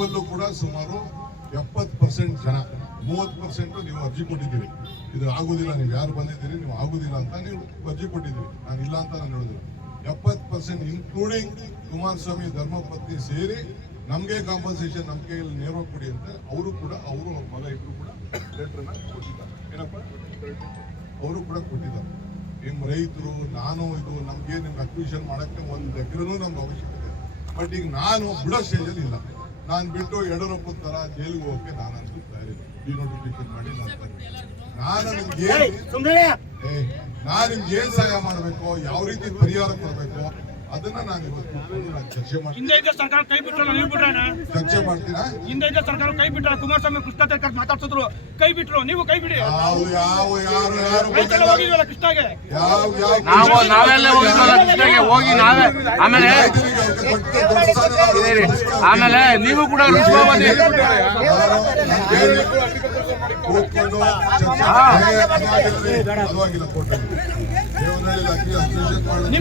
ನಿಮ್ಮಲ್ಲೂ ಕೂಡ ಸುಮಾರು ಎಪ್ಪತ್ತು ಪರ್ಸೆಂಟ್ ಜನ, ಮೂವತ್ತು ಪರ್ಸೆಂಟ್ ನೀವು ಅರ್ಜಿ ಕೊಟ್ಟಿದ್ದೀರಿ. ಇದು ಆಗುದಿಲ್ಲ, ನೀವು ಯಾರು ಬಂದಿದ್ದೀರಿ, ನೀವು ಆಗುದಿಲ್ಲ ಅಂತ ನೀವು ಅರ್ಜಿ ಕೊಟ್ಟಿದ್ದೀರಿ. ನಾನು ಇಲ್ಲ ಅಂತ ನಾನು ಹೇಳಿದ್ರು ಎಪ್ಪತ್ತು ಪರ್ಸೆಂಟ್ ಇನ್ಕ್ಲೂಡಿಂಗ್ ಕುಮಾರಸ್ವಾಮಿ, ಧರ್ಮಪತ್ನಿ ಸೇರಿ ನಮಗೆ ಕಾಂಪನ್ಸೇಷನ್ ನಮ್ಮ ಕೈಯಲ್ಲಿ ನೇರವಾಗಿ ಕೊಡಿ ಅಂತ ಅವರು ಕೂಡ, ಅವರು ಅವ್ರ ಮಗ ಇಬ್ರು ಕೂಡ ಲೆಟ್ರನ್ನ ಕೊಟ್ಟಿದ್ದಾರೆ. ಏನಪ್ಪ? ಅವರು ಕೂಡ ಕೊಟ್ಟಿದ್ದಾರೆ. ನಿಮ್ಮ ರೈತರು, ನಾನು ಇದು ನಮಗೆ ನಿಮ್ಗೆ ಅಕ್ವಿಷನ್ ಮಾಡಕ್ಕೆ ಒಂದು ಎಕರೆನೂ ನಮ್ಗೆ ಅವಶ್ಯಕತೆ ಬಟ್ ಈಗ ನಾನು ಬಿಡೋ ಸ್ಟೇಜಲ್ಲಿ ಇಲ್ಲ. ನಾನು ಬಿಟ್ಟು ಯಡಿಯೂರಪ್ಪನ ತರ ಜೈಲಿಗೆ ಹೋಗಕ್ಕೆ ನಾನು ತಯಾರಿ ಡಿನೋಟಿಫಿಕೇಶನ್ ಮಾಡಿ ನಾನು ನಾನ್ ನಿಮ್ಗೆ ಏನ್ ಸಹಾಯ ಮಾಡಬೇಕು ಯಾವ ರೀತಿ ಪರಿಹಾರ ಕೊಡಬೇಕು ಅದನ್ನ ನಾನು ಇವತ್ತು ನಾನು ಚರ್ಚೆ ಮಾಡ್ತೀನಿ ಹಿಂದೆ ಇದ್ದ ಸರ್ಕಾರ ಕೈ ಬಿಟ್ರಲ್ಲ ನೀವು ಬಿಟ್ರಣ ಚರ್ಚೆ ಮಾಡ್ತೀರಾ ಹಿಂದೆ ಇದ್ದ ಸರ್ಕಾರ ಕೈ ಬಿಟ್ರ ಕುಮಾರಸ್ವಾಮಿ ಕೃಷ್ಣ ಮಾತಾಡ್ಸಿದ್ರು ಕೈ ಬಿಟ್ರು ನೀವು ಕೈ ಬಿಡಿ ಯಾವ ಯಾವ ಯಾರು ಯಾರು ರೈತೆಲ್ಲ ಹೋಗಿದ್ವಲ್ಲ ಕೃಷ್ಣಗೆ ಯಾವ ಯಾವ ನಾವು ನಾವೆಲ್ಲ ಹೋಗಿದ್ವಲ್ಲ ಕೃಷ್ಣಗೆ ಹೋಗಿ ನಾವೇ ಆಮೇಲೆ. ಆಮೇಲೆ ನೀವು ಕೂಡ ರುಚಿಕೋ ಬನ್ನಿ ಕೂತ್ಕೊಂಡು ಚರ್ಚೆ